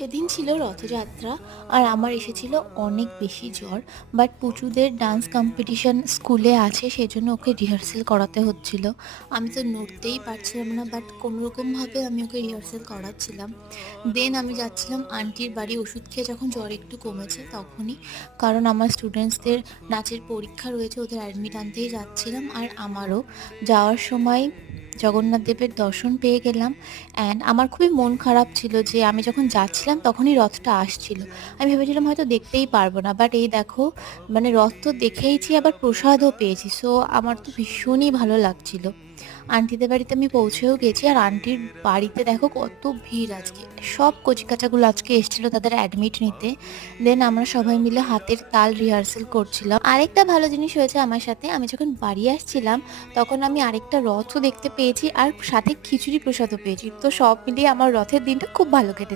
সেদিন ছিল রথযাত্রা আর আমার এসেছিল অনেক বেশি জ্বর। বাট পুচুদের ডান্স কম্পিটিশন স্কুলে আছে, সেজন্য ওকে রিহার্সেল করাতে হচ্ছিল। আমি তো নড়তেই পারছিলাম না, বাট কোনোরকমভাবে আমি ওকে রিহার্সেল করাচ্ছিলাম। দেন আমি যাচ্ছিলাম আন্টির বাড়ি ওষুধ খেয়ে, যখন জ্বর একটু কমেছে তখনই। কারণ আমার স্টুডেন্টসদের নাচের পরীক্ষা রয়েছে, ওদের অ্যাডমিট আনতেই যাচ্ছিলাম। আর আমারও যাওয়ার সময় জগন্নাথ দেবের দর্শন পেয়ে গেলাম। অ্যান্ড আমার খুবই মন খারাপ ছিল যে আমি যখন যাচ্ছিলাম তখনই রথটা আসছিল। আমি ভেবেছিলাম হয়তো দেখতেই পারবো না। বাট এই দেখো, মানে রথ তো দেখেইছি, আবার প্রসাদও পেয়েছি। সো আমার তো ভীষণই ভালো লাগছিল। আন্টিদের বাড়িতে আমি পৌঁছেও গেছি, আর আন্টির বাড়িতে দেখো কত ভিড় আজকে। সব কচিকাঁচাগুলো আজকে এসেছিল তাদের অ্যাডমিট নিতে। দেন আমরা সবাই মিলে হাতের তাল রিহার্সেল করছিলাম। আরেকটা ভালো জিনিস হয়েছে আমার সাথে, আমি যখন বাড়ি আসছিলাম তখন আমি আরেকটা রথও দেখতে পেয়েছি, আর সাথে খিচুড়ি প্রসাদও পেয়েছি। তো সব মিলিয়ে আমার রথের দিনটা খুব ভালো কেটেছে।